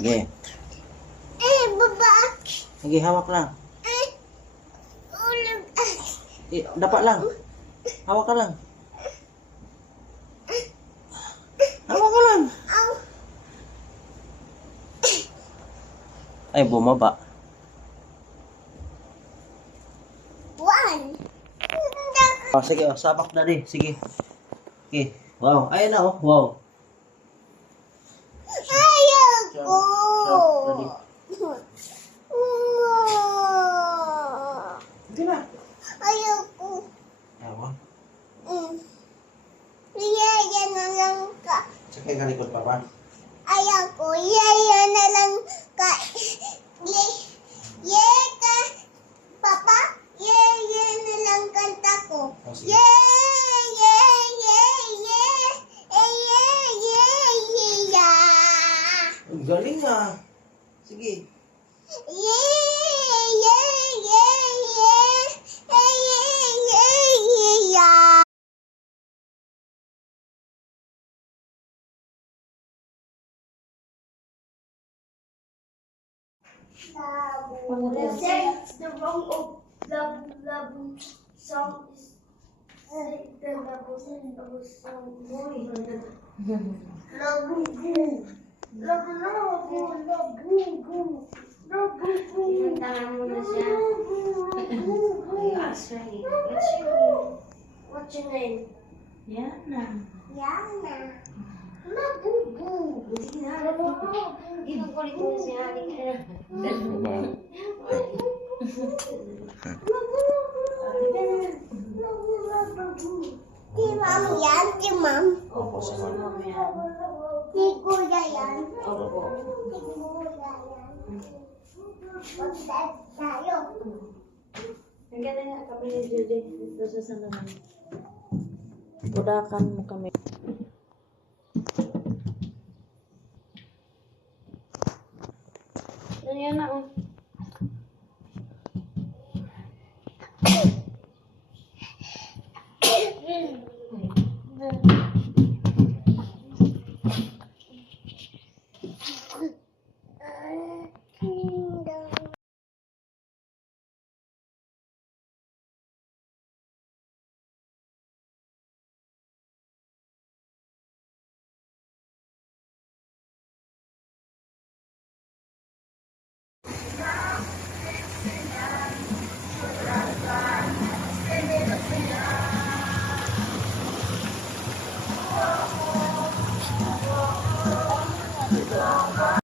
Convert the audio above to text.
Sige. Baba. Sige, hawak lang. Ulag. Dapat lang. Hawak ka lang. Hawak ka lang. Aw. Ay, bumaba. One. Oh, sige, oh, sabak na rin. Sige. Okay. Wow. Ayan na, oh. Wow. Ayoko. Sige na. Ayoko. Ayaw. Yaya na lang ka. Sakay ka likod pa ba? Ayoko. Yaya na lang ka. Yaya. Papa. Yaya na lang kanta ko. Oh, sige. Yaya. Yaya. Ang galing ah. Sige. The wrong of love song is the love song boy. Kinantahan mo na siya. You ask her name. What's your name? Yana. Yana. Hindi na. Inukulit mo si Ani. Si Ma'am yan, si Ma'am. Opo, si Ma'am. Si Kuya yan. Opo. Si Kuya yan. Magdad tayo. Ang ganda nga kami ni Judy. Dito sa sanaman. Budakan mo kami. Yan na, oh.